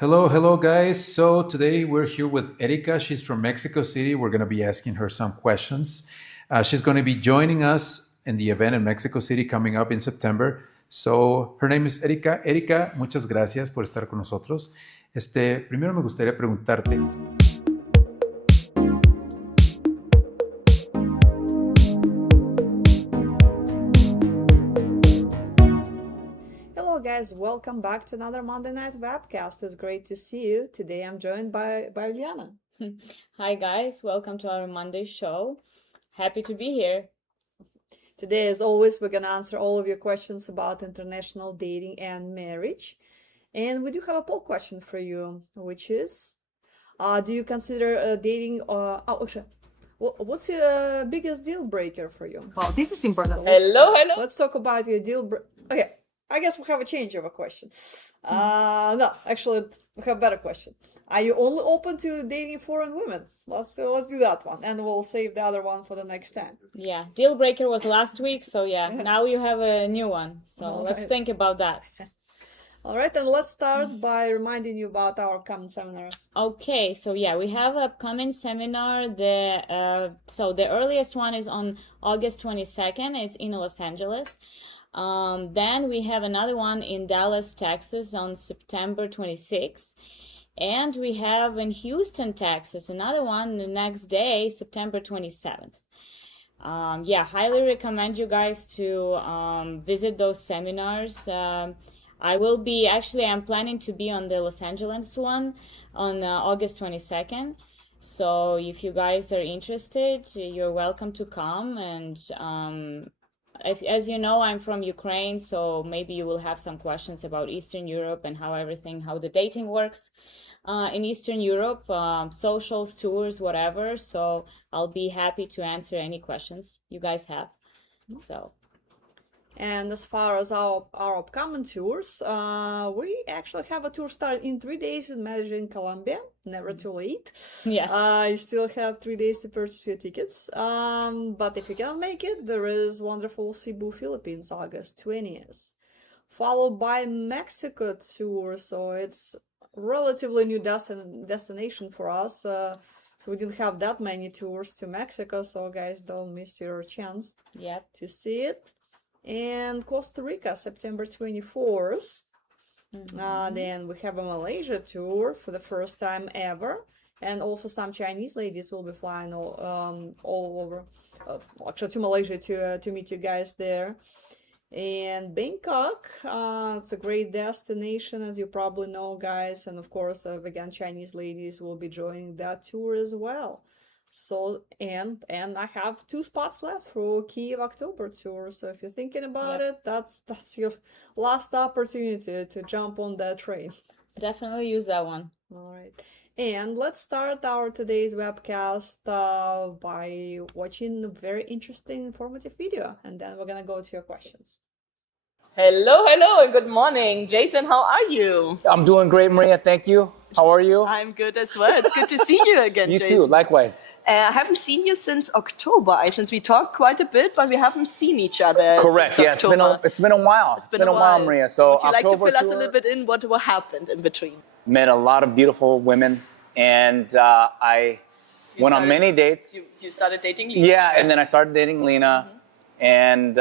Hello, guys. So today we're here with Erika. She's from Mexico City. We're going to be asking her some questions. She's going to be joining us in the event in Mexico City coming up in September. So her name is Erika. Erika, muchas gracias por estar con nosotros. Primero me gustaría preguntarte. Hello guys, welcome back to another Monday Night Webcast. It's great to see you. Today I'm joined by Liana. Hi guys, welcome to our Monday show. Happy to be here. Today, as always, we're gonna answer all of your questions about international dating and marriage. And we do have a poll question for you, which is, do you consider dating what's your biggest deal breaker for you? Wow, this is important. Hello. Let's talk about your Okay, I guess we have a change of a question. No, actually, we have a better question. Are you only open to dating foreign women? Let's do that one, and we'll save the other one for the next time. Yeah, deal breaker was last week, so yeah, now you have a new one. So All let's right. think about that. All right, and let's start by reminding you about our upcoming seminars. Okay, so yeah, we have an upcoming seminar. The earliest one is on August 22nd. It's in Los Angeles. Then we have another one in Dallas, Texas on September 26th. And we have in Houston, Texas, another one the next day, September 27th. Highly recommend you guys to visit those seminars. I'm planning to be on the Los Angeles one on August 22nd. So if you guys are interested, you're welcome to come. And as you know, I'm from Ukraine, so maybe you will have some questions about Eastern Europe and how the dating works in Eastern Europe, socials, tours, whatever. So I'll be happy to answer any questions you guys have. So. And as far as our upcoming tours, we actually have a tour starting in 3 days in Medellin, Colombia. Never too late. Yes. You still have 3 days to purchase your tickets. But if you can't make it, there is wonderful Cebu, Philippines, August 20th. Followed by Mexico tour. So it's relatively new destination for us. So we didn't have that many tours to Mexico. So guys, don't miss your chance to see it. And Costa Rica, September 24th. Then we have a Malaysia tour for the first time ever. And also some Chinese ladies will be flying all over, actually to Malaysia to meet you guys there. And Bangkok, it's a great destination, as you probably know, guys. And of course, again, Chinese ladies will be joining that tour as well. So, and I have 2 spots left for Kyiv October tour. So if you're thinking about it, that's your last opportunity to jump on that train. Definitely use that one. All right. And let's start our today's webcast by watching a very interesting, informative video. And then we're going to go to your questions. Hello, and good morning. Jason, how are you? I'm doing great, Maria. Thank you. How are you? I'm good as well. It's good to see you again, You Jason. too, likewise. I haven't seen you since October, since we talked quite a bit, but we haven't seen each other Correct. since Yeah, it's been a while. It's been a while, Maria. So would you like to October fill us a tour, little bit in what happened in between? met a lot of beautiful women, and I went on many dates. You started dating Lena. Yeah, and then I started dating Lena, and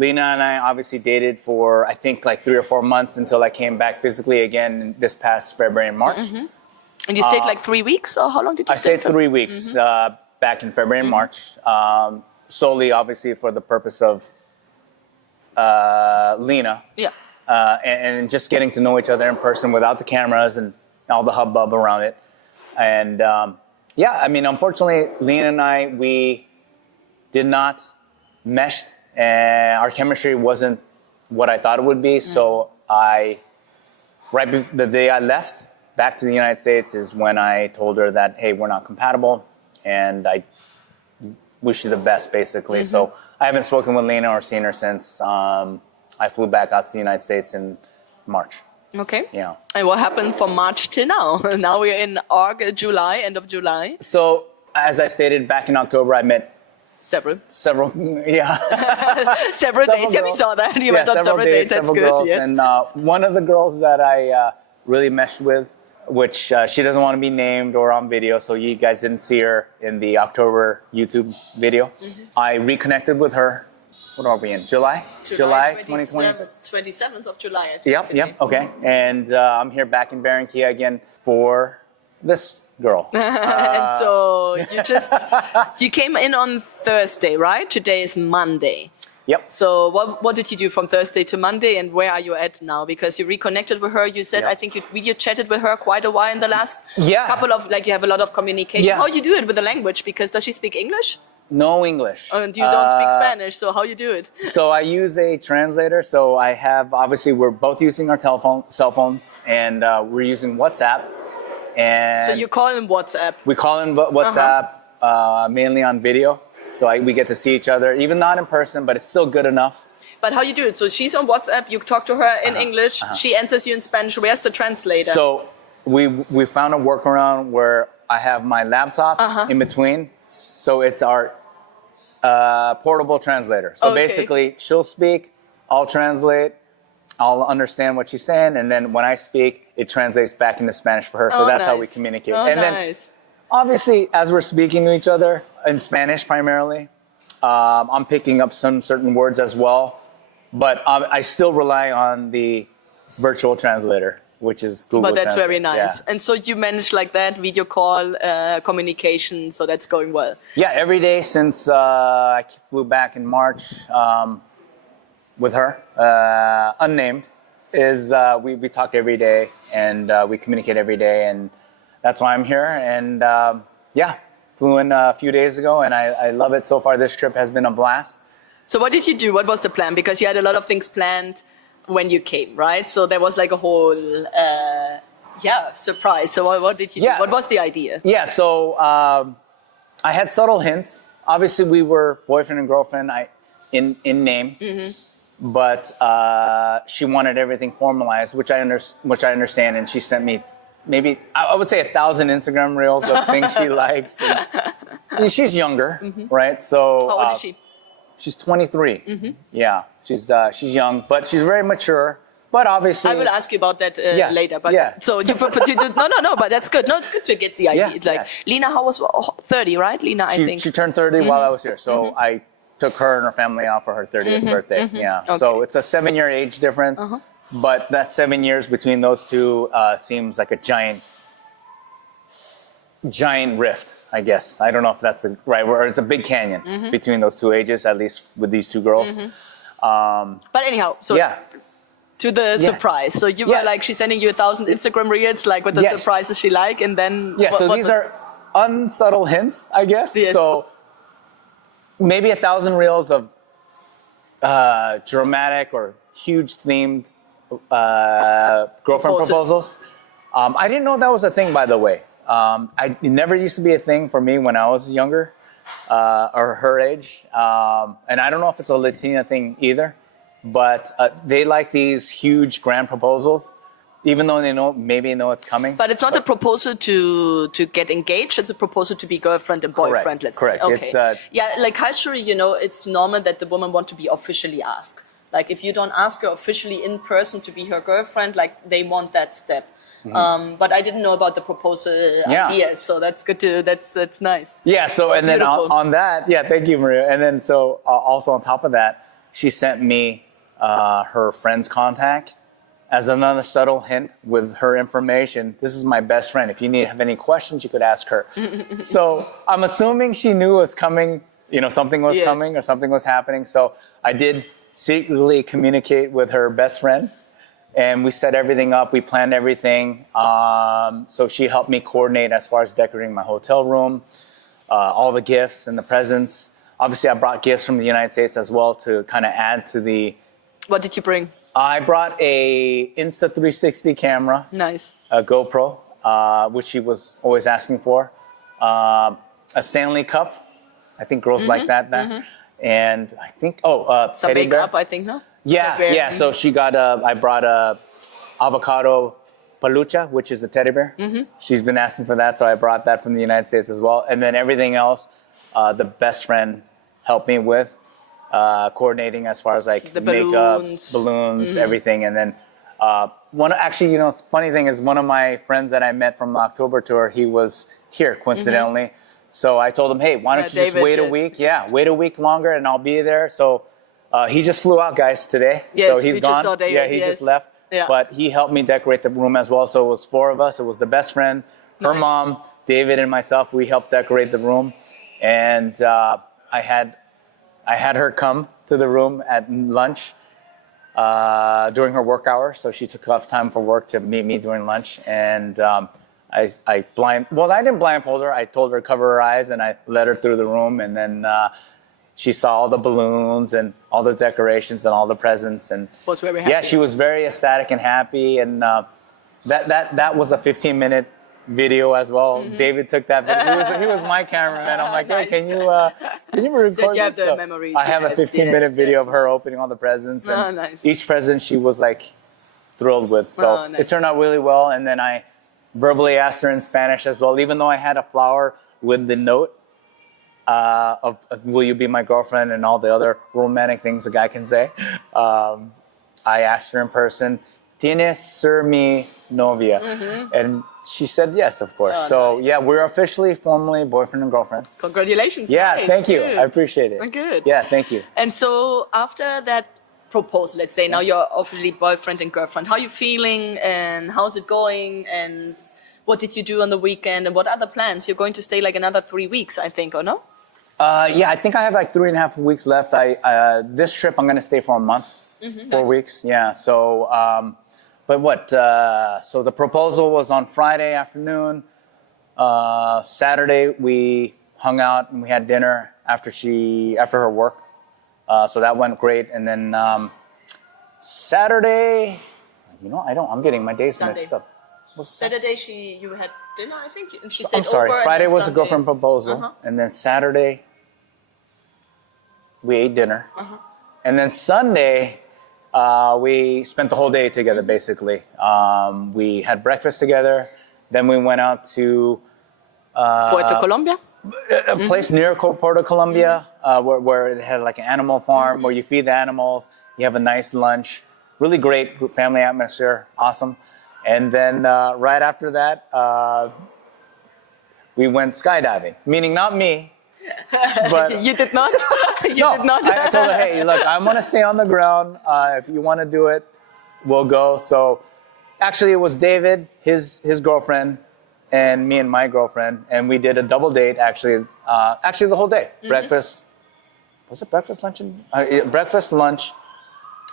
Lena and I obviously dated for I think like 3 or 4 months until I came back physically again this past February and March. And you stayed like 3 weeks, or how long did you stay? I stayed 3 weeks back in February and March, solely obviously for the purpose of Lena. Yeah. And just getting to know each other in person without the cameras and all the hubbub around it. And unfortunately, Lena and I, we did not mesh. Our chemistry wasn't what I thought it would be. So the day I left back to the United States is when I told her that, hey, we're not compatible. And I wish you the best, basically. So I haven't spoken with Lena or seen her since I flew back out to the United States in March. Okay. Yeah. And what happened from March till now? Now we're in July, end of July. So as I stated, back in October, I met Several. Several, yeah. Several dates. Yeah, we girls. saw that. You went on several dates. That's several good. girls. Yes. And one of the girls that I really meshed with, which she doesn't want to be named or on video, so you guys didn't see her in the October YouTube video. I reconnected with her. What are we in? July 2020. 27th of July. I think Yep, today. okay. And I'm here back in Barranquilla again for this girl. And so you came in on Thursday, right? Today is Monday. Yep. So what did you do from Thursday to Monday, and where are you at now? Because you reconnected with her. You said, I think you video chatted with her quite a while in the last couple of, like, you have a lot of communication. Yeah. How do you do it with the language? Because does she speak English? No English. And you don't speak Spanish, so how you do it? So I use a translator. So I have, obviously, we're both using our cell phones, and we're using WhatsApp. And So you call in WhatsApp. we call in WhatsApp, mainly on video. So we get to see each other, even not in person, but it's still good enough. But how you do it? So she's on WhatsApp, you talk to her in English, she answers you in Spanish. Where's the translator? So we found a workaround where I have my laptop in between. So it's our portable translator. So basically, she'll speak, I'll translate, I'll understand what she's saying, and then when I speak, it translates back into Spanish for her. So that's how we communicate. And then, obviously, as we're speaking to each other in Spanish primarily, I'm picking up some certain words as well, but I still rely on the virtual translator, which is Google But that's Translate. very nice. Yeah. And so you manage like that, video call, communication, so that's going well. Yeah, every day since I flew back in March with her, unnamed, is we talk every day and we communicate every day, and that's why I'm here. And flew in a few days ago, and I love it so far. This trip has been a blast. So what did you do? What was the plan? Because you had a lot of things planned when you came, right? So there was like a whole, surprise. So what did you do? What was the idea? Yeah, so I had subtle hints. Obviously, we were boyfriend and girlfriend in name, but she wanted everything formalized, which I understand, and she sent me maybe, I would say 1,000 Instagram reels of things she likes. And she's younger, right? So How old is she? She's 23. Yeah, she's young, but she's very mature. But obviously, I will ask you about that later. But so you do no, but that's good. No, it's good to get the idea. It's like Lena, how was 30, right? Lena, I think she turned 30 while I was here, so I took her and her family out for her 30th birthday. Yeah, so it's a 7-year age difference, but that 7 years between those two seems like a giant rift, I guess. I don't know if that's right word. It's a big canyon between those two ages, at least with these two girls. But anyhow, so to the surprise. So you were like, she's sending you 1,000 Instagram reels, like with the surprises she like, and then so these are unsubtle hints, I guess. Yes. So maybe 1,000 reels of dramatic or huge themed girlfriend proposals. I didn't know that was a thing, by the way. It never used to be a thing for me when I was younger, or her age. And I don't know if it's a Latina thing either, but they like these huge grand proposals, even though they know it's coming. But it's not a proposal to get engaged. It's a proposal to be girlfriend and boyfriend. Let's say. Okay. It's, like culturally, it's normal that the woman want to be officially asked. Like if you don't ask her officially in person to be her girlfriend, like they want that step. But I didn't know about the proposal idea, so that's good to that's nice. Yeah. So and then on that, thank you, Maria. And then so also on top of that, she sent me her friend's contact as another subtle hint with her information. This is my best friend. If you have any questions, you could ask her. So I'm assuming she knew it was coming. Something was coming or something was happening. So I did secretly communicate with her best friend. And we set everything up. We planned everything. So she helped me coordinate as far as decorating my hotel room, all the gifts and the presents. Obviously, I brought gifts from the United States as well to kind of add to the... What did you bring? I brought a Insta360 camera. Nice. A GoPro, which she was always asking for. A Stanley Cup. I think girls like that. And I think, some teddy makeup, bear. I think, no? Yeah. So she got I brought a avocado peluche, which is a teddy bear. She's been asking for that, so I brought that from the United States as well. And then everything else, the best friend helped me with coordinating as far as like the makeups, balloons, everything. And then Actually, you know, funny thing is one of my friends that I met from the October tour, he was here coincidentally. So I told him, hey, why don't you just wait a week? Yeah, wait a week longer and I'll be there. So he just flew out, guys, today. Yes, so he's we gone. just saw David, yeah, he just left. Yeah. But he helped me decorate the room as well. So it was 4 of us. It was the best friend, her mom, David, and myself. We helped decorate the room. And I had her come to the room at lunch during her work hours. So she took off time for work to meet me during lunch. And I didn't blindfold her. I told her to cover her eyes and I led her through the room. And then she saw all the balloons and all the decorations and all the presents. And was very happy. Yeah, she was very ecstatic and happy. And that was a 15-minute video as well. David took that video. He was my cameraman. I'm like, hey, can you record so you have this? the memory. I have a 15-minute video of her opening all the presents. And nice. Each present she was like thrilled with. So nice. it turned out really well. And then I verbally asked her in Spanish as well, even though I had a flower with the note of will you be my girlfriend and all the other romantic things a guy can say. I asked her in person, ¿Tienes ser mi novia? And she said yes, of course. So yeah, we're officially, formally boyfriend and girlfriend. Congratulations. Yeah, nice. thank you. Good. I appreciate it. Good. Yeah, thank you. And so after that proposal, let's say now you're officially boyfriend and girlfriend, how are you feeling and how's it going and what did you do on the weekend and what are the plans? You're going to stay like another 3 weeks, I think, or no? Yeah, I think I have like 3.5 weeks left. This trip I'm going to stay for a month, 4 weeks. Yeah. So, so the proposal was on Friday afternoon. Saturday we hung out and we had dinner after her work. So that went great. And then Saturday, I'm getting my days mixed up. Saturday you had dinner, I think. And she I'm stayed sorry. over, Friday and then was a Sunday. girlfriend proposal, and then Saturday we ate dinner, and then Sunday we spent the whole day together. Basically, we had breakfast together. Then we went out to Puerto Colombia, a place near Puerto Colombia, where it had like an animal farm where you feed the animals. You have a nice lunch. Really great family atmosphere. Awesome. And then right after that, we went skydiving. Meaning not me, but you did not. Did not. I told her, hey, look, I'm gonna stay on the ground. If you want to do it, we'll go. So actually, it was David, his girlfriend, and me and my girlfriend, and we did a double date. Actually the whole day. Breakfast. Was it breakfast, lunch, breakfast, lunch,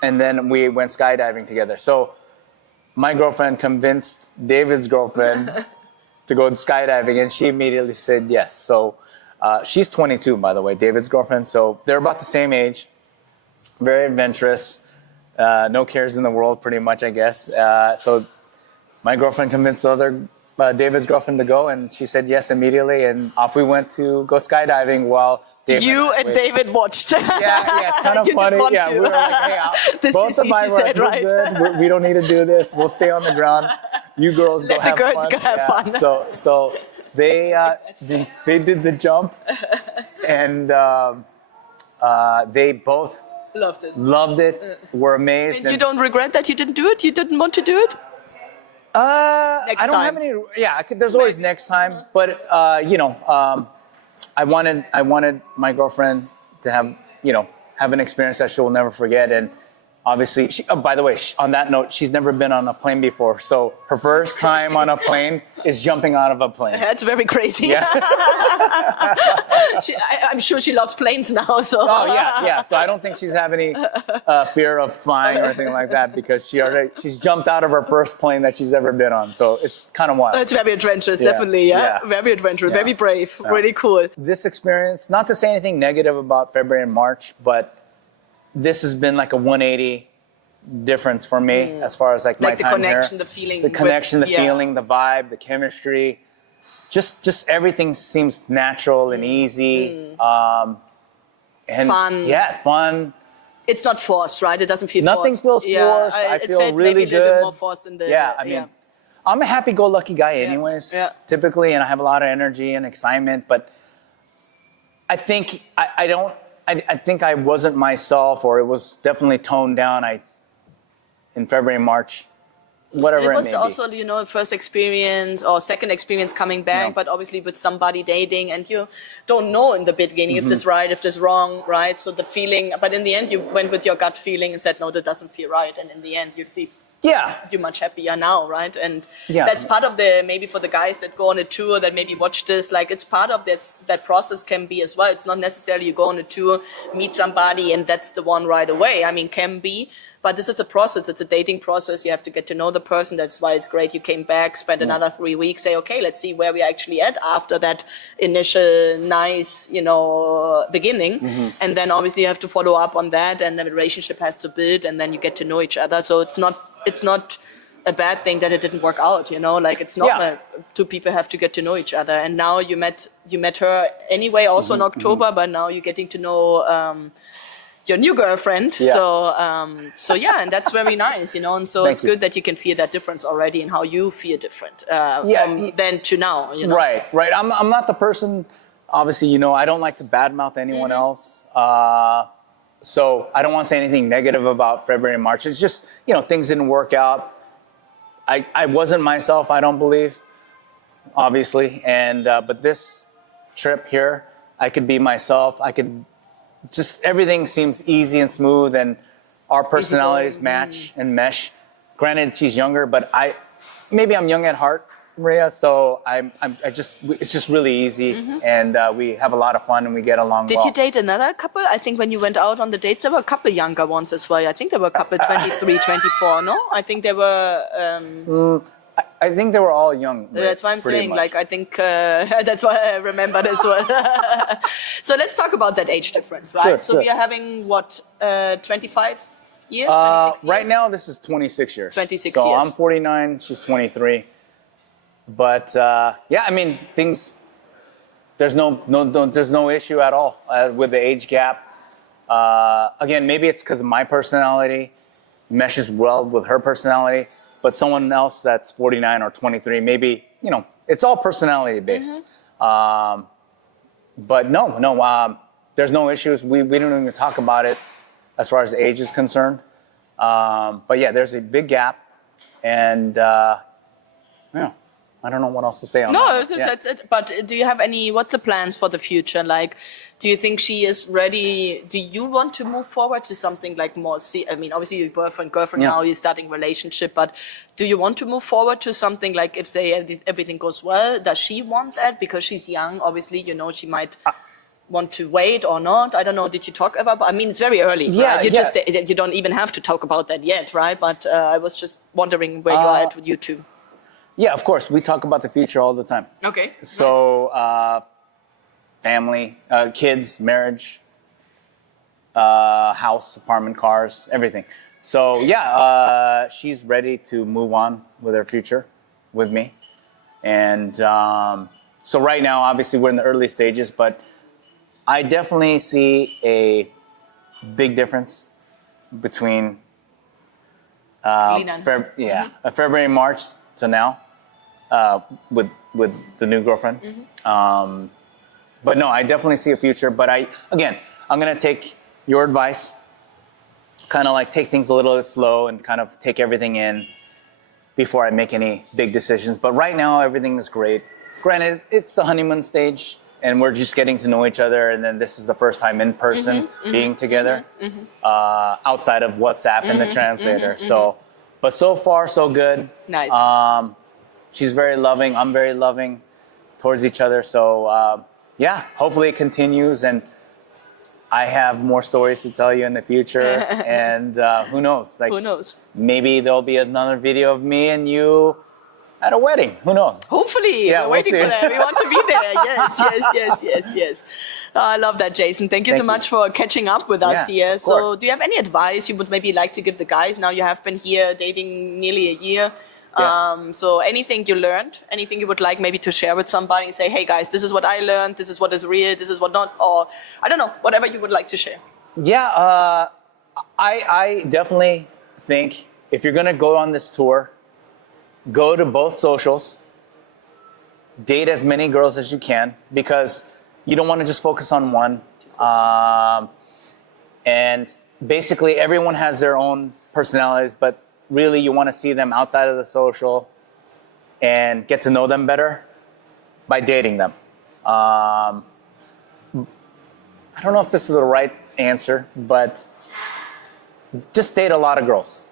and then we went skydiving together. So my girlfriend convinced David's girlfriend to go skydiving, and she immediately said yes. So she's 22, by the way, David's girlfriend. So they're about the same age, very adventurous, no cares in the world, pretty much, I guess. So my girlfriend convinced David's girlfriend to go, and she said yes immediately, and off we went to go skydiving while David watched. Yeah, kind of funny. Yeah, we were like, hey, both of us were like, good. We don't need to do this. We'll stay on the ground. You girls go have fun. Let the girls go have fun. So they did the jump, and they both loved it. Were amazed. And you don't regret that you didn't do it? You didn't want to do it? I don't have any. Yeah, there's always next time, but I wanted my girlfriend to have an experience that she'll never forget. And obviously, by the way, on that note, she's never been on a plane before. So her first time on a plane is jumping out of a plane. That's very crazy. Yeah. I'm sure she loves planes now. So. Oh yeah. So I don't think she's have any fear of flying or anything like that because she's jumped out of her first plane that she's ever been on. So it's kind of wild. It's very adventurous, definitely. Yeah. Very adventurous, very brave, really cool. This experience, not to say anything negative about February and March, but this has been like a 180 difference for me as far as like my time here. The feeling. The connection, the feeling, the vibe, the chemistry. Just everything seems natural and easy. And fun. Yeah, fun. It's not forced, right? It doesn't feel Nothing forced. feels forced. I feel really maybe good. A little bit more forced in the, I mean, I'm a happy-go-lucky guy anyways, typically, and I have a lot of energy and excitement, but I think I think I wasn't myself, or it was definitely toned down. In February and March, whatever it was may be. also, you know, first experience or second experience coming back, Yeah. but obviously with somebody dating, and you don't know in the beginning if this is right, if this is wrong, right? So the feeling, but in the end, you went with your gut feeling and said, no, that doesn't feel right. And in the end, you see, Yeah. you're much happier now, right? And Yeah. that's part of the, maybe for the guys that go on a tour that maybe watch this, like it's part of that process can be as well. It's not necessarily you go on a tour, meet somebody, and that's the one right away. I mean, can be, but this is a process. It's a dating process. You have to get to know the person. That's why it's great. You came back, spent another 3 weeks, say, okay, let's see where we're actually at after that initial nice, you know, beginning. And then obviously you have to follow up on that, and the relationship has to build, and then you get to know each other. So it's not a bad thing that it didn't work out, you know, like it's not two people have to get to know each other. And now you met her anyway, also in October, but now you're getting to know, your new girlfriend. Yeah. So yeah, and that's very nice, you know, and so Thank it's you. good that you can feel that difference already in how you feel different, from then to now, you know. Right. I'm not the person, obviously, you know, I don't like to badmouth anyone else. So I don't want to say anything negative about February and March. It's just, you know, things didn't work out. I wasn't myself, I don't believe, obviously. And, but this trip here, I could be myself. I could just, everything seems easy and smooth, and our personalities match and mesh. Granted, she's younger, but maybe I'm young at heart, Maria. So it's just really easy, and we have a lot of fun and we get along well. Did you date another couple? I think when you went out on the dates, there were a couple younger ones as well. I think there were a couple 23, 24, no? I think there were... I think they were all young. That's why I'm saying, much. like, I think that's why I remembered as well. So let's talk about that age difference, right? Sure, so sure. we are having, 25 years, 26 years? Right now, this is 26 years. 26 so years. I'm 49, she's 23. But yeah, I mean, there's no issue at all with the age gap. Again, maybe it's because my personality meshes well with her personality, but someone else that's 49 or 23, maybe, you know, it's all personality based. But no, there's no issues. We don't even talk about it as far as age is concerned. But yeah, there's a big gap, and yeah. I don't know what else to say on that. No, that's it. But do you have what's the plans for the future? Like, do you think she is ready? Do you want to move forward to something like more, I mean, obviously you're girlfriend now, you're starting relationship, but do you want to move forward to something like, if say everything goes well, does she want that? Because she's young, obviously, you know, she might want to wait or not. I don't know. Did you talk about, I mean, it's very early, right? You don't even have to talk about that yet, right? But I was just wondering where you're at with you two. Yeah, of course. We talk about the future all the time. Okay. So, family, kids, marriage, house, apartment, cars, everything. So, yeah, she's ready to move on with her future with me. And so right now, obviously, we're in the early stages, but I definitely see a big difference between February and March to now. With the new girlfriend. But no, I definitely see a future. But I'm going to take your advice, kind of like take things a little bit slow and kind of take everything in before I make any big decisions. But right now, everything is great. Granted, it's the honeymoon stage, and we're just getting to know each other. And then this is the first time in person being together, outside of WhatsApp and the translator. So, but so far, so good. Nice. She's very loving. I'm very loving towards each other. So, yeah, hopefully it continues. And I have more stories to tell you in the future. And who knows? Like, who knows? Maybe there'll be another video of me and you at a wedding. Who knows? Hopefully. Yeah, we're we'll waiting see. for that. We want to be there. Yes. I love that, Jason. Thank you so much for catching up with us here. So do you have any advice you would maybe like to give the guys? Now you have been here dating nearly a year. So anything you learned, anything you would like maybe to share with somebody and say, hey guys, this is what I learned, this is what is real, this is what not, or I don't know, whatever you would like to share. Yeah, I definitely think if you're going to go on this tour, go to both socials, date as many girls as you can, because you don't want to just focus on one. And basically everyone has their own personalities, but really you want to see them outside of the social and get to know them better by dating them. I don't know if this is the right answer, but just date a lot of girls.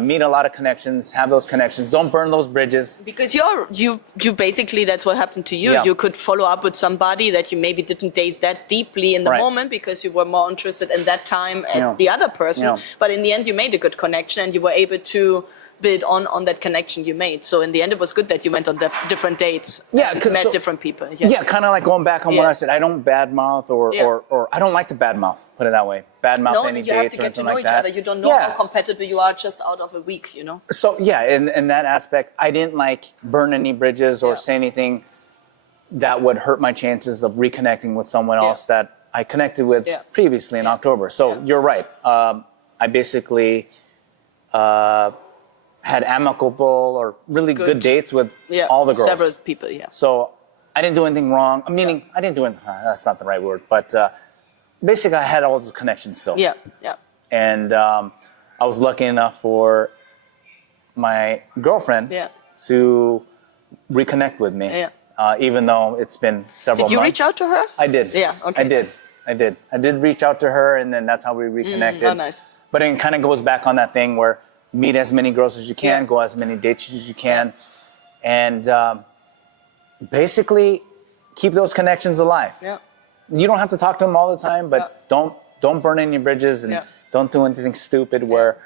Meet a lot of connections, have those connections. Don't burn those bridges. Because you basically, that's what happened to you. Yeah. You could follow up with somebody that you maybe didn't date that deeply in the moment because you were more interested in that time at the other person. But in the end, you made a good connection and you were able to build on that connection you made. So in the end, it was good that you went on different dates and met different people. Yes. Yeah, kind of like going back on what I said. I don't badmouth or I don't like to badmouth, put it that way. Badmouth any dates or anything like that. No, you have to get to know each other. You don't know how compatible you are just out of a week, you know? So yeah, in that aspect, I didn't like burn any bridges or say anything that would hurt my chances of reconnecting with someone else that I connected with previously in October. So you're right. I basically had amicable or really good dates with all the girls. Several people, So I didn't do anything wrong. Meaning, I didn't do anything, that's not the right word, but basically I had all those connections still. Yeah. And I was lucky enough for my girlfriend to reconnect with me, even though it's been several months. Did you reach out to her? I did. Yeah, okay. I did reach out to her, and then that's how we reconnected. Oh, nice. But it kind of goes back on that thing where meet as many girls as you can, go as many dates as you can, and basically keep those connections alive. Yeah. You don't have to talk to them all the time, but don't burn any bridges and don't do anything stupid where,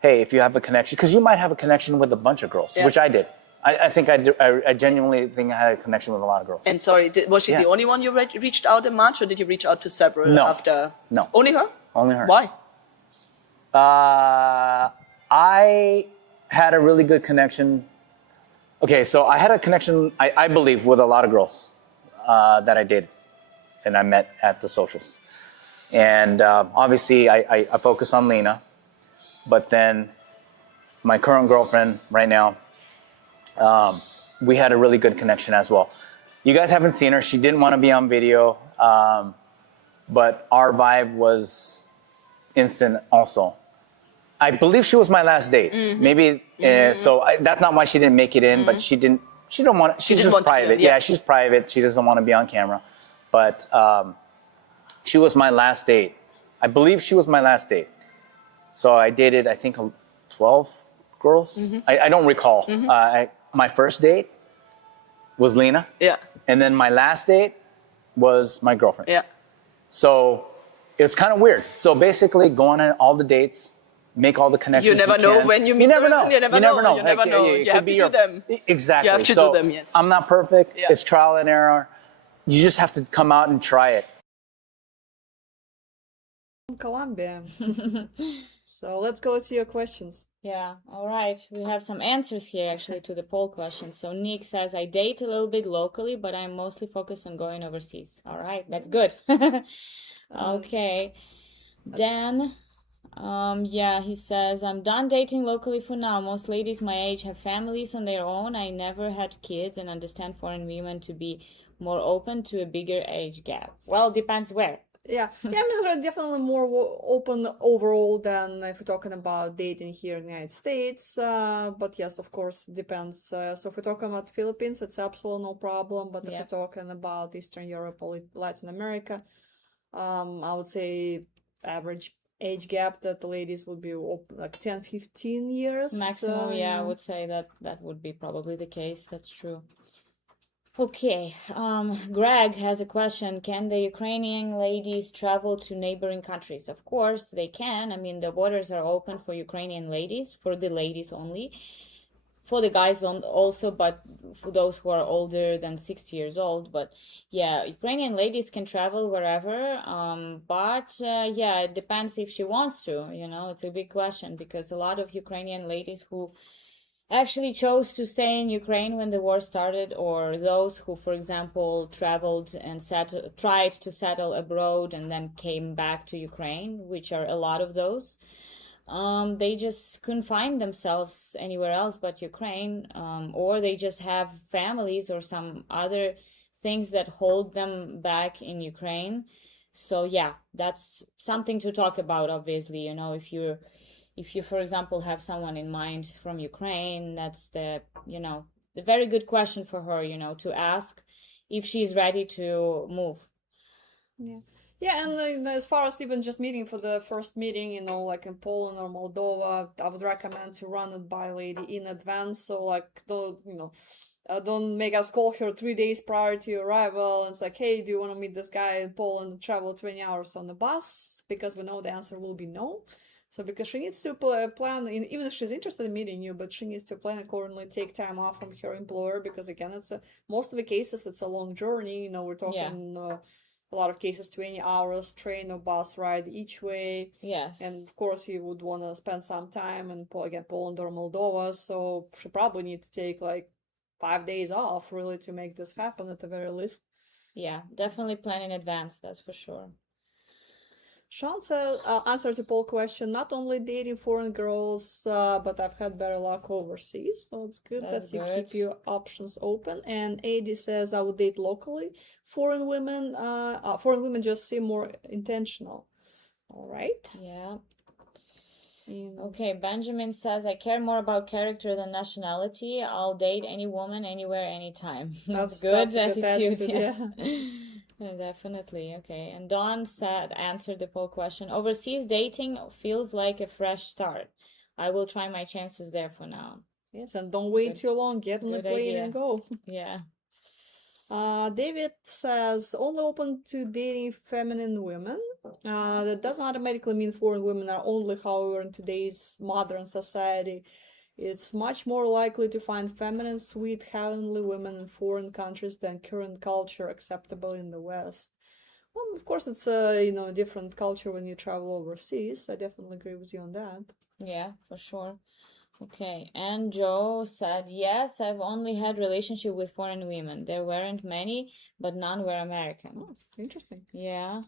hey, if you have a connection, because you might have a connection with a bunch of girls, which I did. I genuinely think I had a connection with a lot of girls. And sorry, was she the only one you reached out in March, or did you reach out to several after? No. Only her? Only her. Why? I had a really good connection. Okay, so I had a connection, I believe, with a lot of girls that I did and I met at the socials. And obviously, I focus on Lena, but then my current girlfriend right now, we had a really good connection as well. You guys haven't seen her. She didn't want to be on video, but our vibe was instant also. I believe she was my last date. Maybe so. That's not why she didn't make it in, but she didn't. She don't want. She's just private. Yeah, she's private. She doesn't want to be on camera. But she was my last date. I believe she was my last date. So I dated, I think, 12 girls. I don't recall. My first date was Lena. Yeah. And then my last date was my girlfriend. Yeah. So it's kind of weird. So basically, go on all the dates. Make all the connections. You never know when you meet. You never know. You never know. You never know. You have to do them. Exactly. You have to do them. Yes. I'm not perfect. It's trial and error. You just have to come out and try it. Colombia. So let's go to your questions. Yeah, all right. We have some answers here actually to the poll question. So Nick says, I date a little bit locally, but I'm mostly focused on going overseas. All right, that's good. Okay. Dan, he says, I'm done dating locally for now. Most ladies my age have families on their own. I never had kids and understand foreign women to be more open to a bigger age gap. Well, depends where. Yeah, I mean, they're definitely more open overall than if we're talking about dating here in the United States. But yes, of course, it depends. So if we're talking about Philippines, it's absolutely no problem. But if we're talking about Eastern Europe or Latin America, I would say average age gap that the ladies would be like 10, 15 years. Maximum, I would say that would be probably the case. That's true. Okay, Greg has a question. Can the Ukrainian ladies travel to neighboring countries? Of course, they can. I mean, the borders are open for Ukrainian ladies, for the ladies only. For the guys also, but for those who are older than 60 years old. But yeah, Ukrainian ladies can travel wherever. It depends if she wants to. You know, it's a big question because a lot of Ukrainian ladies who actually chose to stay in Ukraine when the war started, or those who, for example, traveled and tried to settle abroad and then came back to Ukraine, which are a lot of those. They just couldn't find themselves anywhere else but Ukraine, or they just have families or some other things that hold them back in Ukraine. So yeah, that's something to talk about, obviously. You know, if if you, for example, have someone in mind from Ukraine, that's the very good question for her, to ask if she's ready to move. Yeah, and as far as even just meeting for the first meeting, like in Poland or Moldova, I would recommend to run it by a lady in advance. So like, don't make us call her 3 days prior to your arrival. And it's like, hey, do you want to meet this guy in Poland and travel 20 hours on the bus? Because we know the answer will be no. So because she needs to plan, even if she's interested in meeting you, but she needs to plan accordingly, take time off from her employer, because again, most of the cases, it's a long journey. We're talking a lot of cases 20 hours train or bus ride each way. Yes. And of course, you would want to spend some time in Poland or Moldova. So she probably need to take like 5 days off really to make this happen at the very least. Yeah, definitely plan in advance, that's for sure. Sean said, answer to poll question, not only dating foreign girls, but I've had better luck overseas. So it's good that you keep your options open. And AD says, I would date locally. Foreign women just seem more intentional. All right. Yeah. Okay, Benjamin says, I care more about character than nationality. I'll date any woman, anywhere, anytime. That's good attitude. Yes. Yeah, definitely. Okay. And Dawn answered the poll question. Overseas dating feels like a fresh start. I will try my chances there for now. Yes, and don't wait too long. Get on the plane and go. Yeah. David says, only open to dating feminine women. That doesn't automatically mean foreign women are only, however, in today's modern society. It's much more likely to find feminine, sweet, heavenly women in foreign countries than current culture acceptable in the West. Well, of course, it's a different culture when you travel overseas. I definitely agree with you on that. Yeah, for sure. Okay, and Joe said, yes, I've only had relationship with foreign women. There weren't many, but none were American. Oh, interesting. Yeah.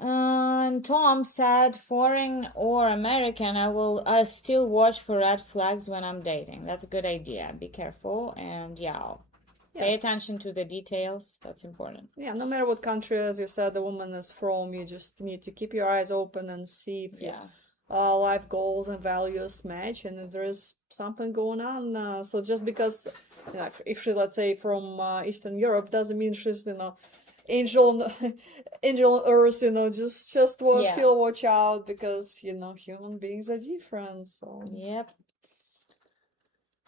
And Tom said, foreign or American, I still watch for red flags when I'm dating. That's a good idea. Be careful and pay attention to the details. That's important. Yeah, no matter what country, as you said, the woman is from, you just need to keep your eyes open and see if your life goals and values match, and if there is something going on. So just because, if she's, let's say, from Eastern Europe, doesn't mean she's, angel on earth, still watch out, because human beings are different. So yep.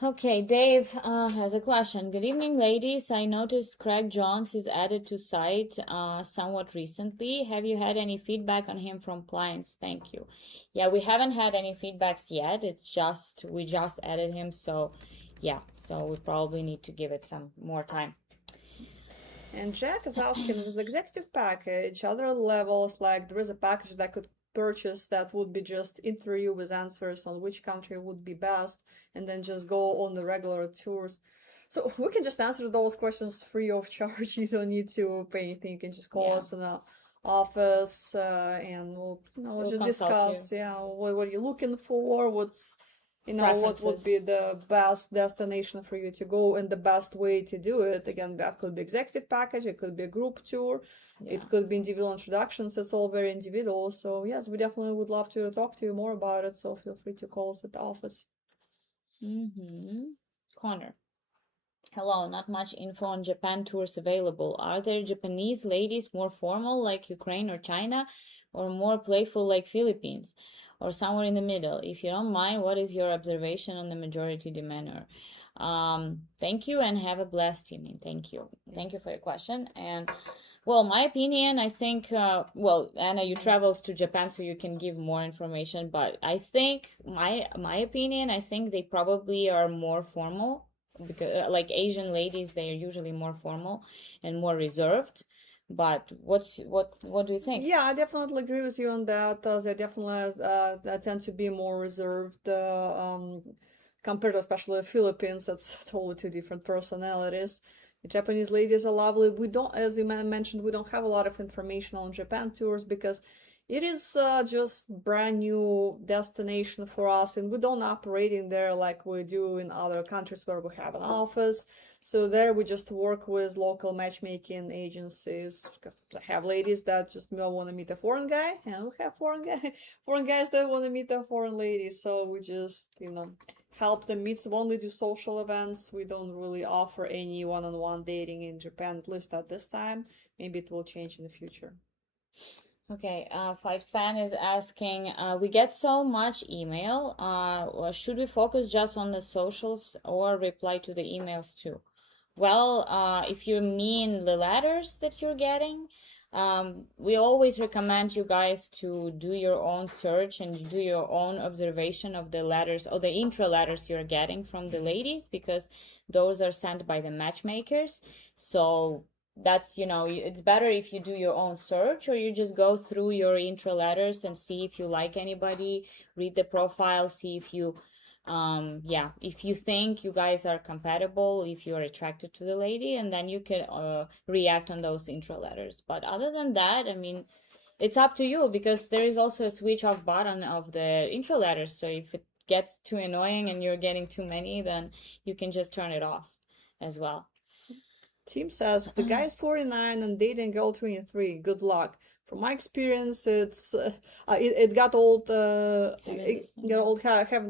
Okay, Dave has a question. Good evening, ladies. I noticed Craig Jones is added to site somewhat recently. Have you had any feedback on him from clients? Thank you. Yeah, we haven't had any feedbacks yet. We just added him, so we probably need to give it some more time. And Jack is asking, with the executive package, other levels, like there is a package that could purchase that would be just interview with answers on which country would be best, and then just go on the regular tours. So we can just answer those questions free of charge. You don't need to pay anything. You can just call us in the office, and we'll just discuss. What are you looking for? What's what would be the best destination for you to go, and the best way to do it. Again, that could be executive package, it could be a group tour, it could be individual introductions. It's all very individual. So yes, we definitely would love to talk to you more about it. So feel free to call us at the office. Connor. Hello, not much info on Japan tours available. Are there Japanese ladies more formal like Ukraine or China, or more playful like Philippines, or somewhere in the middle? If you don't mind, what is your observation on the majority demeanor? Thank you, and have a blessed evening. Thank you. Thank you for your question. And well, my opinion, I think, Anna, you traveled to Japan, so you can give more information, but I think, my opinion, I think they probably are more formal, because like Asian ladies, they are usually more formal and more reserved. But what do you think? Yeah, I definitely agree with you on that. They definitely tend to be more reserved compared to especially the Philippines. That's totally two different personalities. The Japanese ladies are lovely. We don't, as you mentioned, we don't have a lot of information on Japan tours because It is just brand new destination for us, and we don't operate in there like we do in other countries where we have an office. So there we just work with local matchmaking agencies. I have ladies that just want to meet a foreign guy, and we have foreign guys that want to meet a foreign lady. So we just, help them meet. So we only do social events. We don't really offer any one-on-one dating in Japan, at least at this time. Maybe it will change in the future. Okay, Fight Fan is asking, we get so much email. Should we focus just on the socials or reply to the emails too? Well, if you mean the letters that you're getting, we always recommend you guys to do your own search and do your own observation of the letters or the intro letters you're getting from the ladies, because those are sent by the matchmakers. So that's, it's better if you do your own search, or you just go through your intro letters and see if you like anybody, read the profile, see if you if you think you guys are compatible, if you're attracted to the lady, and then you can react on those intro letters. But other than that, I mean, it's up to you, because there is also a switch off button of the intro letters. So if it gets too annoying and you're getting too many, then you can just turn it off as well. Team says the guy's 49 and dating girl 23. Good luck. From my experience, it got old. Having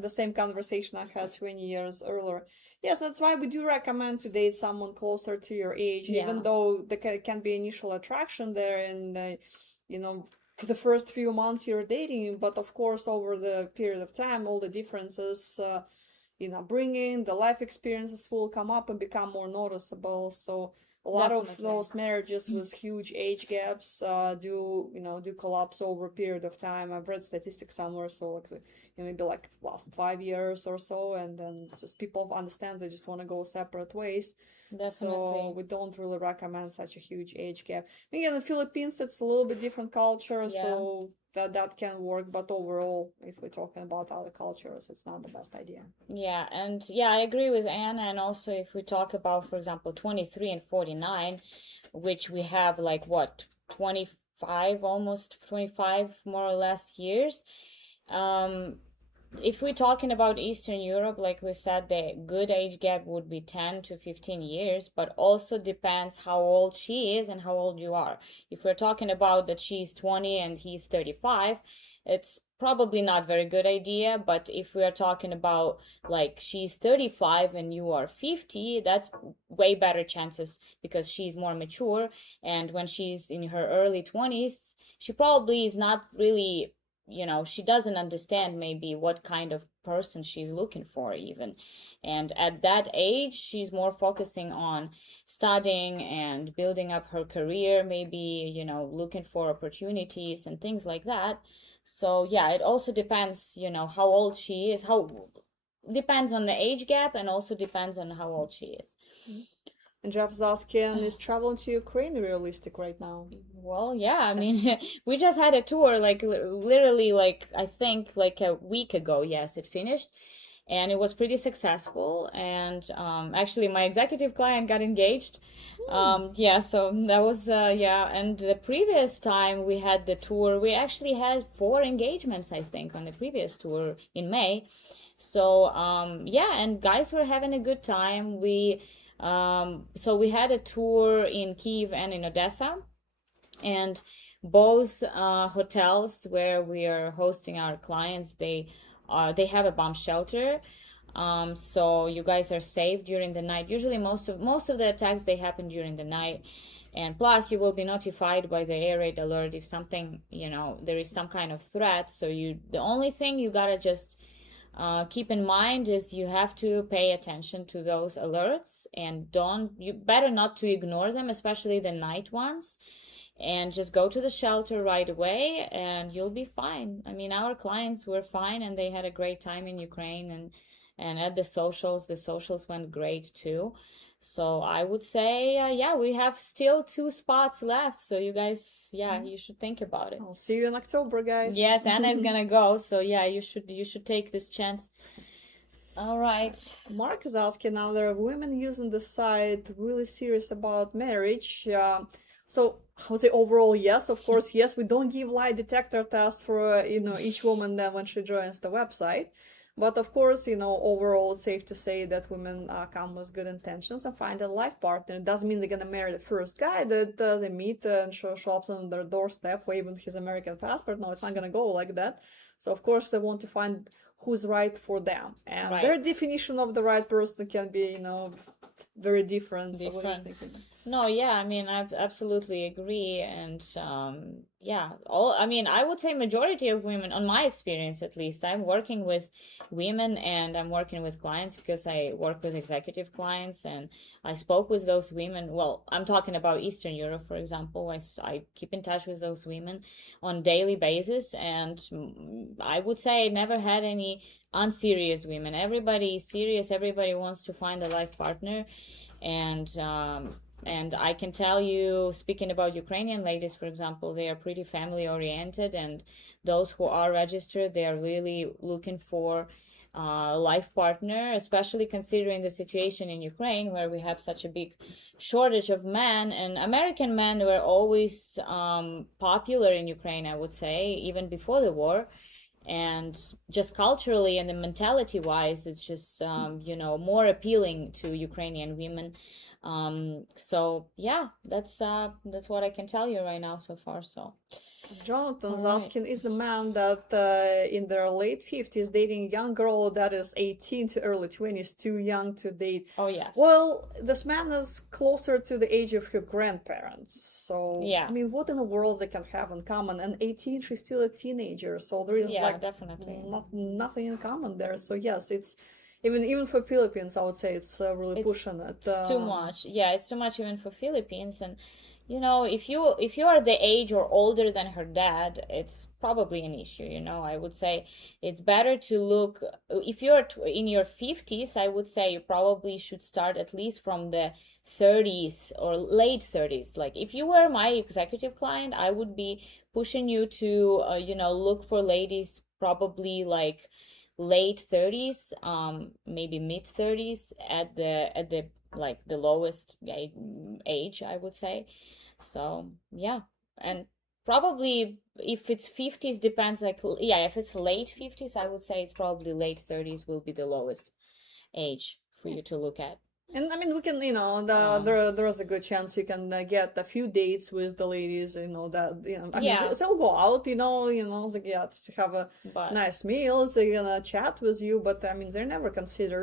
the same conversation I had 20 years earlier. Yes, that's why we do recommend to date someone closer to your age, even though there can be initial attraction there, and for the first few months you're dating. But of course, over the period of time, all the differences. Bringing the life experiences will come up and become more noticeable. So a lot of those marriages with huge age gaps do collapse over a period of time. I've read statistics somewhere, so maybe like last 5 years or so, and then just people understand they just want to go separate ways. Definitely. So we don't really recommend such a huge age gap. Again, in the Philippines, it's a little bit different culture, so that can work, but overall, if we're talking about other cultures, it's not the best idea. Yeah, and I agree with Anna. And also, if we talk about, for example, 23 and 49, which we have like 25, almost 25 more or less years. If we're talking about Eastern Europe, like we said, the good age gap would be 10 to 15 years, but also depends how old she is and how old you are. If we're talking about that she's 20 and he's 35, it's probably not very good idea. But if we are talking about like she's 35 and you are 50, that's way better chances, because she's more mature. And when she's in her early 20s, she probably is not really, she doesn't understand maybe what kind of person she's looking for even. And at that age, she's more focusing on studying and building up her career, maybe, looking for opportunities and things like that. So yeah, it also depends, how old she is, depends on the age gap, and also depends on how old she is. And Jeff is asking, is traveling to Ukraine realistic right now? Well, yeah, I mean, we just had a tour, like literally, I think like a week ago. Yes, it finished, and it was pretty successful. And actually, my executive client got engaged. So that was And the previous time we had the tour, we actually had 4 engagements, I think, on the previous tour in May. So and guys were having a good time. So we had a tour in Kyiv and in Odessa, and both hotels where we are hosting our clients, they have a bomb shelter. So you guys are safe during the night. Usually most of the attacks, they happen during the night. And plus you will be notified by the air raid alert if something, there is some kind of threat. So the only thing you gotta just keep in mind is you have to pay attention to those alerts, and you better not to ignore them, especially the night ones, and just go to the shelter right away and you'll be fine. I mean, our clients were fine and they had a great time in Ukraine, and at the socials went great too. So I would say, we have still 2 spots left. So you guys, you should think about it. I'll see you in October, guys. Yes, Anna is gonna go. So you should take this chance. All right. Mark is asking, are there women using the site really serious about marriage? So I would say overall, yes, of course, yes, we don't give lie detector test for, each woman then when she joins the website. But of course, overall, it's safe to say that women come with good intentions and find a life partner. It doesn't mean they're going to marry the first guy that they meet and show up on their doorstep waving his American passport. No, it's not going to go like that. So of course, they want to find who's right for them. And Right. their definition of the right person can be, very different. So what do you think? No, yeah, I mean, I absolutely agree. And yeah, I would say majority of women, on my experience at least, I'm working with women and I'm working with clients because I work with executive clients and I spoke with those women. Well, I'm talking about Eastern Europe, for example. I keep in touch with those women on daily basis. And I would say I never had any unserious women. Everybody is serious. Everybody wants to find a life partner. And I can tell you, speaking about Ukrainian ladies, for example, they are pretty family oriented, and those who are registered, they are really looking for a life partner, especially considering the situation in Ukraine where we have such a big shortage of men. And American men were always popular in Ukraine, I would say, even before the war. And just culturally and the mentality wise, it's just more appealing to Ukrainian women. So yeah, that's what I can tell you right now so far. So Jonathan's All right. asking, is the man that in their late 50s dating a young girl that is 18 to early 20s too young to date? oh yes. Well, this man is closer to the age of her grandparents. So, Yeah. I mean, what in the world they can have in common? And 18, she's still a teenager. So there is Yeah, definitely. nothing in common there. So yes, it's even for Philippines, I would say it's really pushing it. Too much. Yeah, it's too much even for Philippines. And if you are the age or older than her dad, it's probably an issue. I would say it's better to look, if you're in your 50s, I would say you probably should start at least from the 30s or late 30s. Like if you were my executive client, I would be pushing you to look for ladies probably like late 30s, maybe mid 30s at the like the lowest age, I would say. So yeah, and probably if it's 50s, depends, like, yeah, if it's late 50s, I would say it's probably late 30s will be the lowest age for you to look at. And I mean, we can, there is a good chance you can get a few dates with the ladies, I mean, Yeah. they'll go out, like, yeah, to have a But nice meal, they're gonna chat with you, but I mean, they never consider,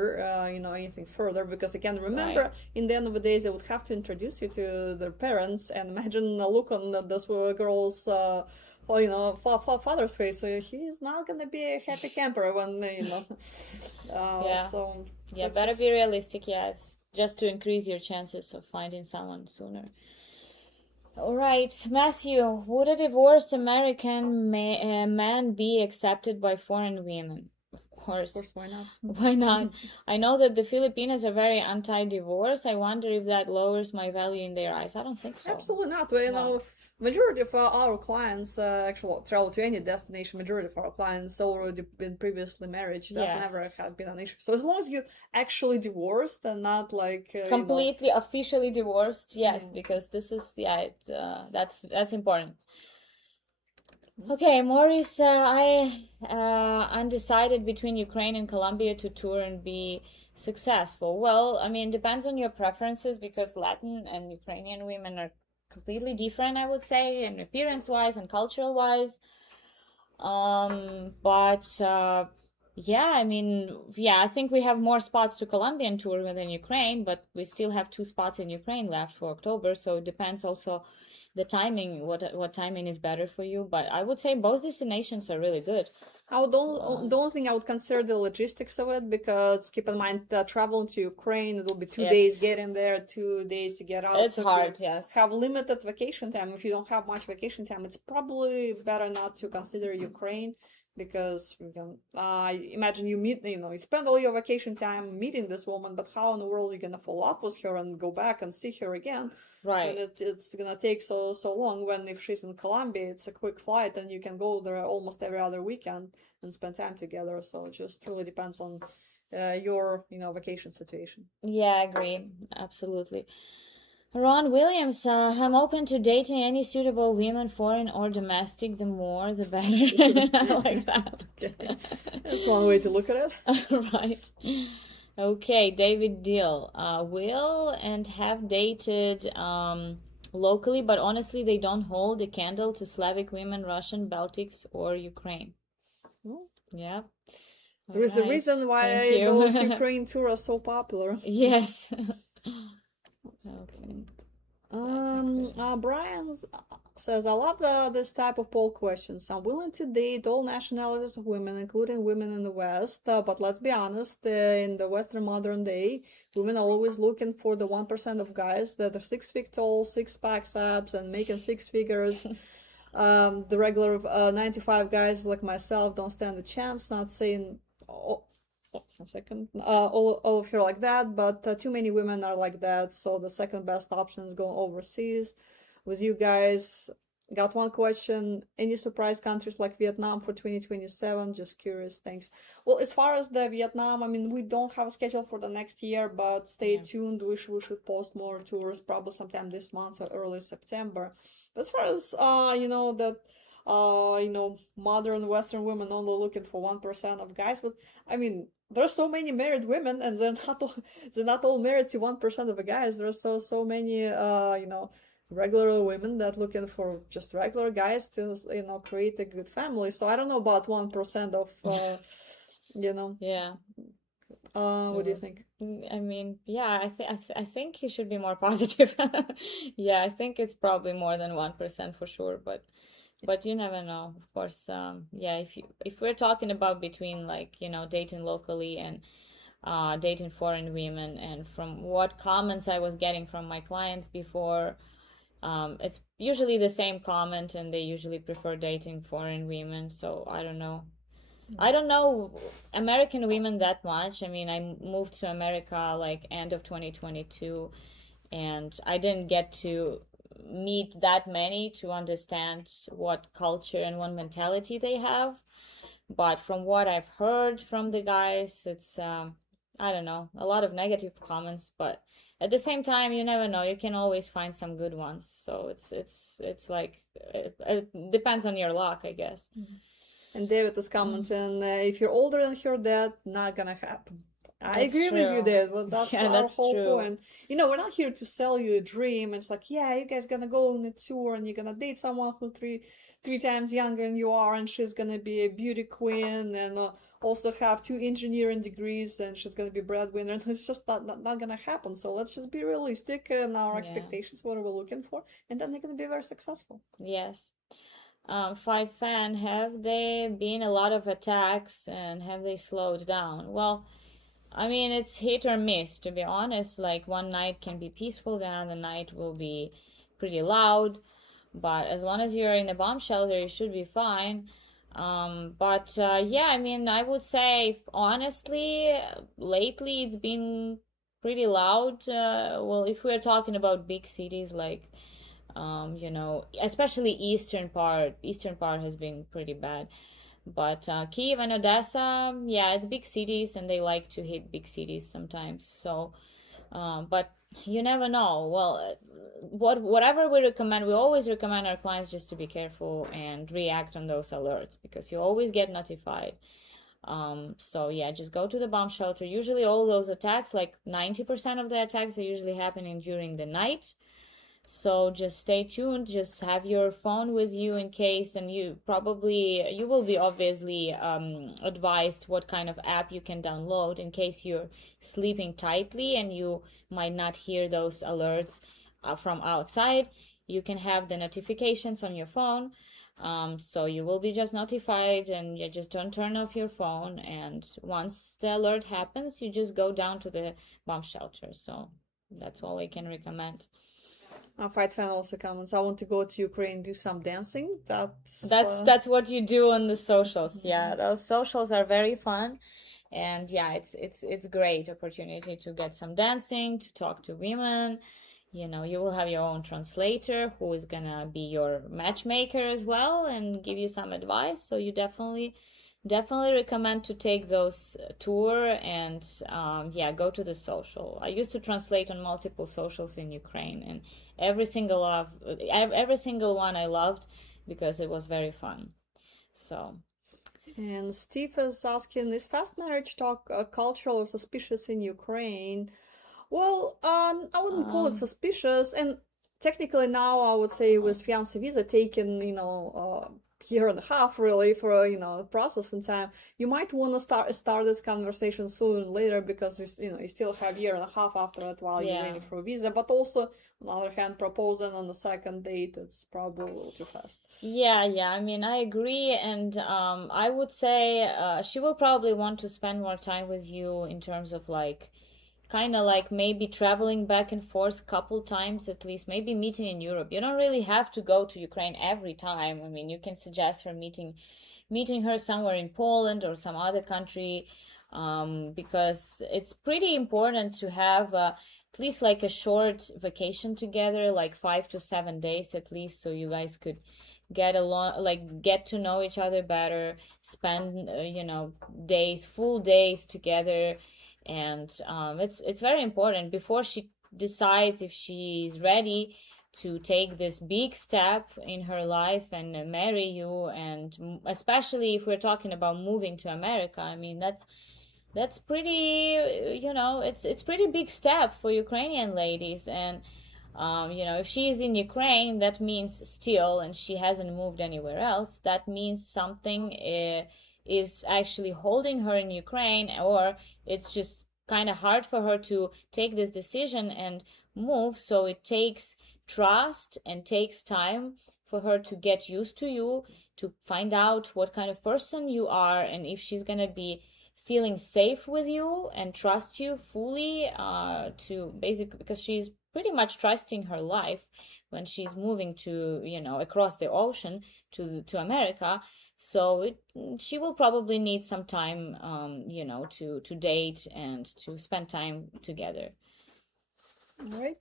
anything further because again, remember, Right. in the end of the day, they would have to introduce you to their parents and imagine the look on this girl's, father's face. So he's not gonna be a happy camper when, Yeah. so. yeah, that's better just- be realistic. Yeah, it's just to increase your chances of finding someone sooner. All right, Matthew, would a divorced American man be accepted by foreign women? Of course. Of course, why not? Why not? I know that the Filipinos are very anti-divorce. I wonder if that lowers my value in their eyes. I don't think so. Absolutely not. Well, No. majority of our clients actually travel to any destination. Majority of our clients already been previously married. That Yes. never had been an issue. So as long as you actually divorced and not like Completely officially divorced, yes, Mm. because this is that's important. Okay, Maurice, I undecided between Ukraine and Colombia to tour and be successful. Well, I mean, depends on your preferences because Latin and Ukrainian women are completely different, I would say, in appearance-wise and cultural-wise. Yeah, I mean, yeah, I think we have more spots to Colombian tour than Ukraine, but we still have 2 spots in Ukraine left for October, so it depends also the timing, what timing is better for you. But I would say both destinations are really good. the only thing I would consider the logistics of it because keep in mind traveling to Ukraine it will be 2 Yes. days getting there, 2 days to get out. It's So if hard, you yes. have limited vacation time. If you don't have much vacation time, it's probably better not to consider Ukraine because you can imagine you meet, you spend all your vacation time meeting this woman, but how in the world are you gonna follow up with her and go back and see her again? Right. And it's gonna take so long. When if she's in Colombia, it's a quick flight and you can go there almost every other weekend and spend time together. So it just really depends on your vacation situation. Yeah, I agree. Absolutely. Ron Williams, I'm open to dating any suitable women, foreign or domestic. The more, the better. I like that. Okay. That's one way to look at it. Right. Okay, David Deal. Will and have dated locally, but honestly, they don't hold a candle to Slavic women, Russian, Baltics, or Ukraine. Oh. Yeah. There is a Alright, reason thank why you. those Ukraine tours are so popular. Yes. Okay. Brian says, I love this type of poll questions. I'm willing to date all nationalities of women, including women in the West. But let's be honest, in the Western modern day, women are always looking for the 1% of guys that are 6 feet tall, 6-pack abs, and making 6 figures. The regular 95 guys like myself don't stand a chance. Not saying a second, all of her like that, but too many women are like that, so the second best option is going overseas. With you guys, got one question: any surprise countries like Vietnam for 2027? Just curious. Thanks. Well, as far as the Vietnam, I mean, we don't have a schedule for the next year, but stay tuned. We should post more tours probably sometime this month or early September. But as far as modern Western women only looking for 1% of guys, but I mean, there's so many married women, and they're not all married to 1% of the guys. There's so many regular women that looking for just regular guys to create a good family. So I don't know about 1% of Yeah. what do you think? I mean, yeah, I think you should be more positive. Yeah, I think it's probably more than 1% for sure, but you never know. Of course, yeah, if we're talking about between dating locally and dating foreign women, and from what comments I was getting from my clients before, it's usually the same comment, and they usually prefer dating foreign women. So I don't know. I don't know American women that much. I mean, I moved to America like end of 2022, and I didn't get to meet that many to understand what culture and what mentality they have. But from what I've heard from the guys, it's I don't know, a lot of negative comments, but at the same time, you never know. You can always find some good ones. So it's like it depends on your luck, I guess. And David is commenting, if you're older than her dad, not gonna happen. I agree with you, Dad. Well, that's our whole point. We're not here to sell you a dream. It's like, yeah, you guys gonna go on a tour and you're gonna date someone who's three times younger than you are, and she's gonna be a beauty queen and also have 2 engineering degrees, and she's gonna be breadwinner. And it's just not gonna happen. So let's just be realistic in our expectations, what we're looking for, and then they're gonna be very successful. Yes. 5fan, have there been a lot of attacks and have they slowed down? Well, I mean, it's hit or miss, to be honest. Like, one night can be peaceful, the other night will be pretty loud. But as long as you're in a bomb shelter, you should be fine. Yeah, I mean, I would say, honestly, lately it's been pretty loud. Well, if we're talking about big cities like especially eastern part has been pretty bad. But Kiev and Odessa, yeah, it's big cities, and they like to hit big cities sometimes. So, but you never know. Well, whatever we recommend, we always recommend our clients just to be careful and react on those alerts, because you always get notified. So yeah, just go to the bomb shelter. Usually all those attacks, like 90% of the attacks, are usually happening during the night. So just stay tuned, just have your phone with you in case, and you will be obviously advised what kind of app you can download in case you're sleeping tightly and you might not hear those alerts from outside. You can have the notifications on your phone, so you will be just notified, and you just don't turn off your phone, and once the alert happens, you just go down to the bomb shelter. So that's all I can recommend. Fight fan also comments, I want to go to Ukraine, do some dancing. That's what you do on the socials. Yeah, those socials are very fun, and yeah, it's great opportunity to get some dancing, to talk to women. You will have your own translator who is gonna be your matchmaker as well and give you some advice. So you definitely definitely recommend to take those tour and yeah, go to the social. I used to translate on multiple socials in Ukraine, and every single one I loved because it was very fun. So. And Steve is asking, is fast marriage talk cultural or suspicious in Ukraine? Well, I wouldn't call it suspicious, and technically now I would say with fiancé visa taken, year and a half really for process and time, you might want to start this conversation sooner than later because you still have year and a half after that while you're waiting for a visa. But also on the other hand, proposing on the second date, it's probably a little too fast. Yeah, I mean, I agree, and I would say she will probably want to spend more time with you in terms of like kind of like maybe traveling back and forth a couple times at least, maybe meeting in Europe. You don't really have to go to Ukraine every time. I mean, you can suggest her meeting her somewhere in Poland or some other country, because it's pretty important to have at least like a short vacation together, like 5 to 7 days at least, so you guys could get along, like get to know each other better, spend full days together. And it's very important before she decides if she's ready to take this big step in her life and marry you, and especially if we're talking about moving to America. I mean, that's pretty, it's pretty big step for Ukrainian ladies. And if she is in Ukraine, that means still, and she hasn't moved anywhere else, that means something is actually holding her in Ukraine, or it's just kind of hard for her to take this decision and move. So it takes trust and takes time for her to get used to you, to find out what kind of person you are, and if she's gonna be feeling safe with you and trust you fully, to basically, because she's pretty much trusting her life when she's moving to across the ocean to America. So she will probably need some time, to date and to spend time together. All right.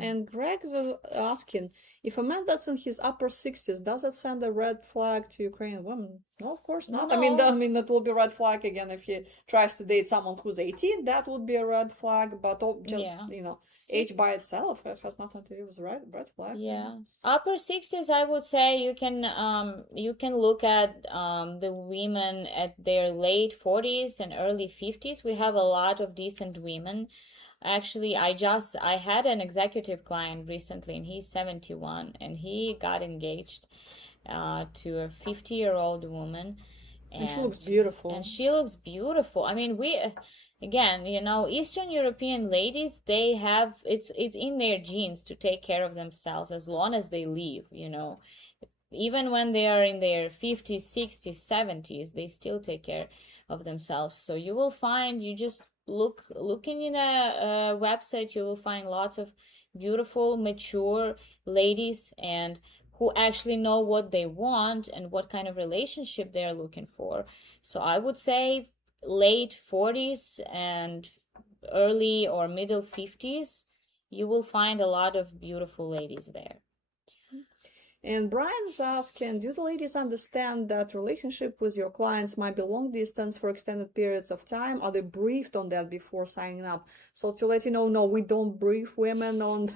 And Greg's asking, if a man that's in his upper 60s, does that send a red flag to Ukrainian women? No, of course not. No. I mean, that will be a red flag again if he tries to date someone who's 18. That would be a red flag. But age by itself has nothing to do with red flag. Yeah, upper 60s, I would say you can look at the women at their late 40s and early 50s. We have a lot of decent women. Actually, I had an executive client recently, and he's 71, and he got engaged to a 50-year-old woman, and she looks beautiful. I mean, again, Eastern European ladies, they have it's in their genes to take care of themselves as long as they live. Even when they are in their 50s, 60s, 70s, they still take care of themselves. So you will find, you just looking in a website, you will find lots of beautiful, mature ladies, and who actually know what they want and what kind of relationship they're looking for. So I would say late 40s and early or middle 50s, you will find a lot of beautiful ladies there. And Brian's asking, do the ladies understand that relationship with your clients might be long distance for extended periods of time? Are they briefed on that before signing up? So to let you know, no, we don't brief women on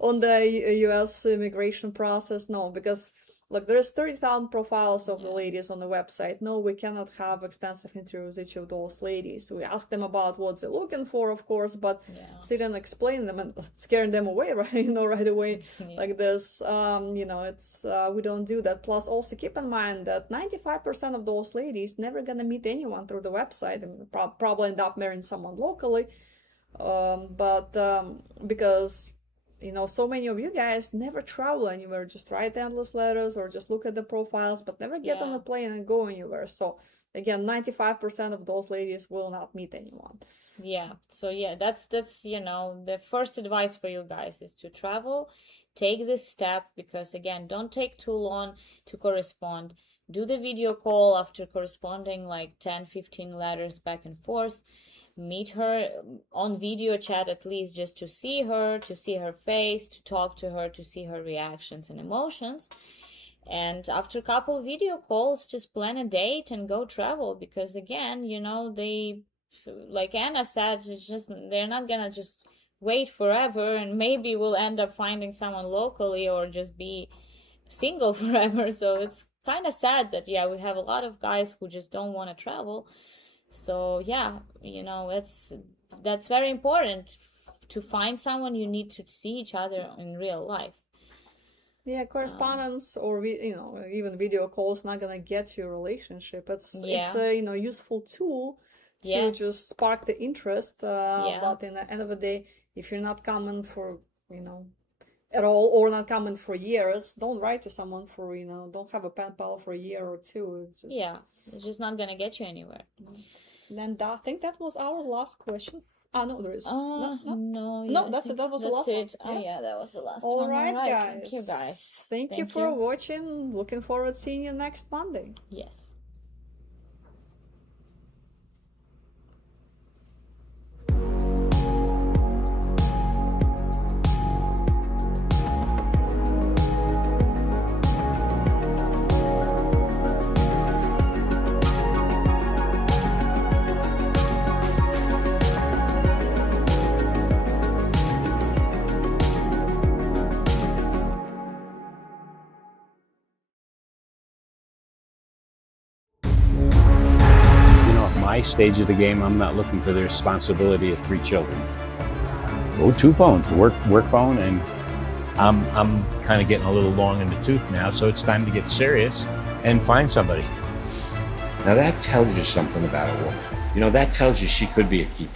the U.S. immigration process. No, because look, there's 30,000 profiles of the ladies on the website. No, we cannot have extensive interviews with each of those ladies. We ask them about what they're looking for, of course, but sit and explain them and scaring them away, right? Right away like this. It's we don't do that. Plus, also keep in mind that 95% of those ladies never gonna meet anyone through the website and probably end up marrying someone locally. Because so many of you guys never travel anywhere, just write endless letters or just look at the profiles, but never get on a plane and go anywhere. So again, 95% of those ladies will not meet anyone. Yeah. So that's the first advice for you guys is to travel, take this step, because again, don't take too long to correspond. Do the video call after corresponding like 10-15 letters back and forth. Meet her on video chat at least, just to see her face, to talk to her, to see her reactions and emotions. And after a couple video calls, just plan a date and go travel, because again, you know, they, like Anna said, it's just, they're not gonna just wait forever, and maybe we'll end up finding someone locally or just be single forever. So it's kind of sad that, yeah, we have a lot of guys who just don't want to travel. So yeah, you know, that's very important. To find someone, you need to see each other in real life. Yeah, correspondence or even video calls not gonna get you a relationship. It's a useful tool to just spark the interest. But in the end of the day, if you're not coming for at all, or not coming for years, don't write to someone for don't have a pen pal for a year or two. It's just, it's just not gonna get you anywhere. And I think that was our last question. No, there is no. That's it. That was the last one. Oh yeah, that was the last one. All right, guys. Thank you, guys. Thank you for watching. Looking forward to seeing you next Monday. Yes. My stage of the game, I'm not looking for the responsibility of 3 children. Oh, 2 phones, work phone, and I'm kind of getting a little long in the tooth now, so it's time to get serious and find somebody. Now that tells you something about a woman. That tells you she could be a keeper.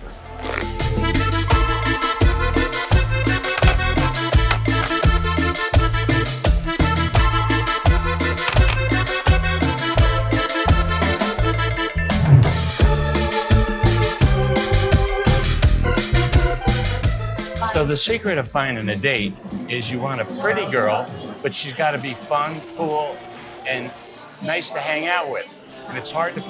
So the secret of finding a date is you want a pretty girl, but she's got to be fun, cool, and nice to hang out with. And it's hard to find